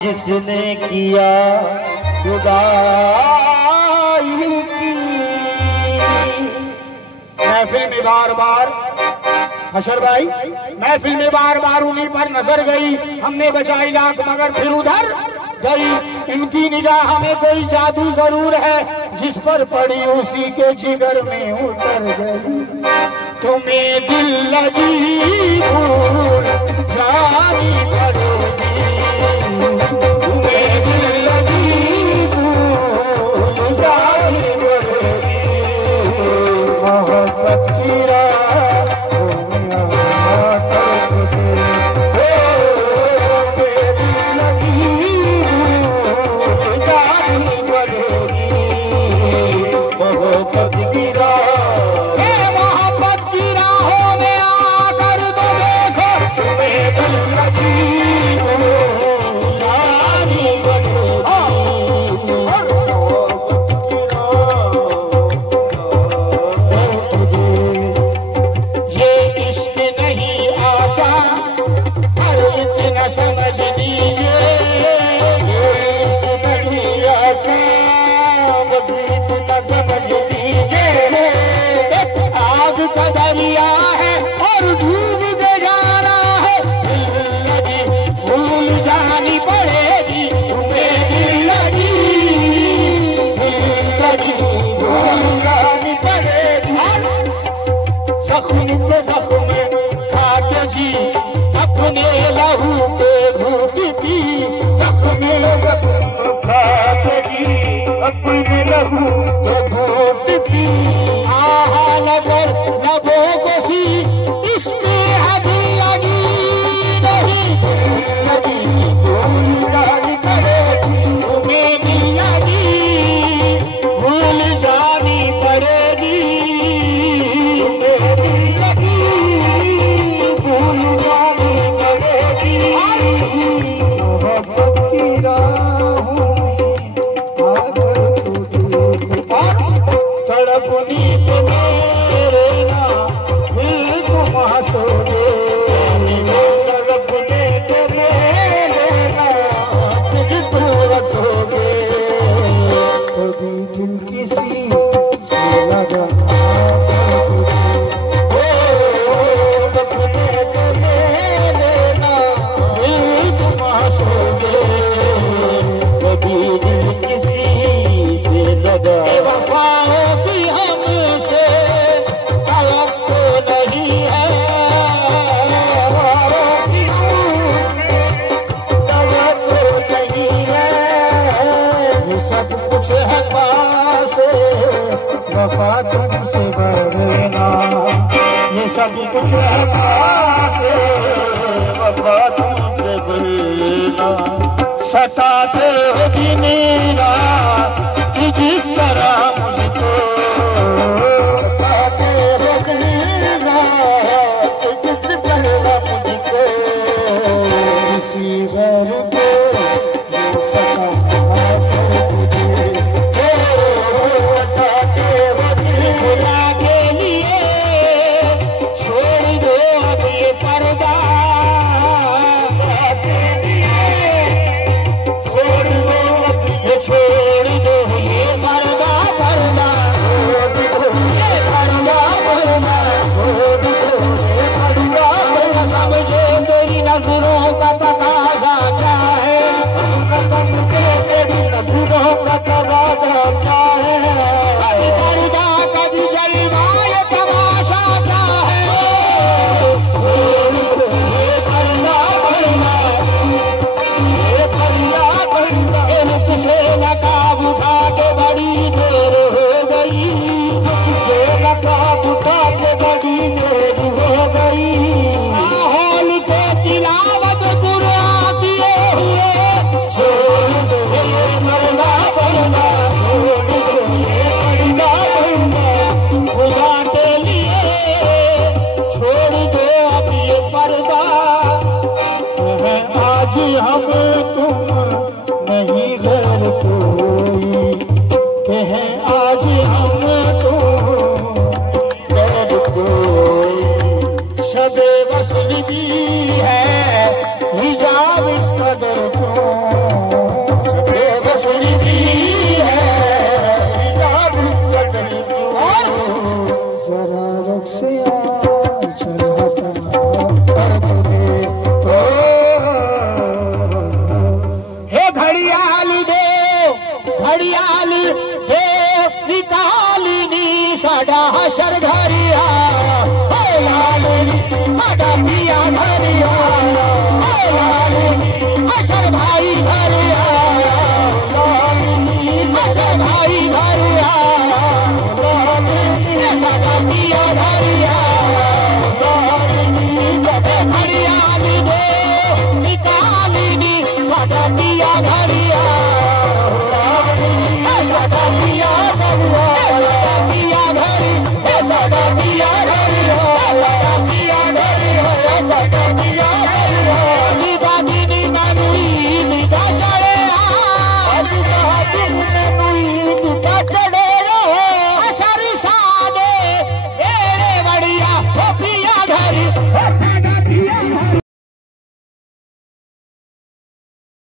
जिसने किया खुदाई की। महफिल में बार बार हशर भाई, महफिल में बार बार उन्हीं पर नजर गई, हमने बचाई लाख मगर फिर उधर गई। इनकी निगाह में कोई जादू जरूर है, जिस पर पड़ी उसी के जिगर में उतर गई। तुम्हें दिल लगी भूल जानी पड़ेगी, तुम्हें दिल लगी भूल जानी पड़ेगी। मोहब्बत की दरिया है और डूब के जाना है, भूल जानी पड़ेगी। तुम्हें दिल लगी भूल जानी पड़ेगी। जख्म पे जख्म खा के जी अपने लहू पे घूट पी, जख्म खा के जी अपने लहू पे घूट पी। आहा नगर लबों को सी इसकी हद लगी नहीं, लगी भूल जानी पड़ेगी। तुम्हें दिल लगी भूल जानी पड़ेगी, तुम्हें दिल लगी भूल जानी पड़ेगी। मोहब्बत की राहों में आकर तू दूर तड़पनी पे मेरे ना दिल को मासूदे, तड़पने पे मेरे ना दिल को रसोगे। कभी दिल किसी से लगा तड़पने पे मेरे ना दिल को मासूदे, कभी दिल किसी से लगा। वफाओं की हमसे तवक्को नहीं है, तवक्को नहीं है। ये सब कुछ है पास, वफा तुमसे भरना। ये सब कुछ है पास, वफा तुमसे भरना। सताते हो दिन रात जिस तरह मुझको, सताते हो दिन रात जिस तरह मुझको। इसी घर को सताते हो दिल खुदा के लिए, छोड़ दो अब ये पर्दा के लिए, छोड़ दो ये पर्दा पर्दा। साडा हशर घरिया ओ लालनी साडा पिया घरिया ओ लालनी हशर भाई घरिया लालनी हशर भाई घरिया लालनी साडा पिया घरिया लालनी घरिया दे निकाली साडा पिया घरिया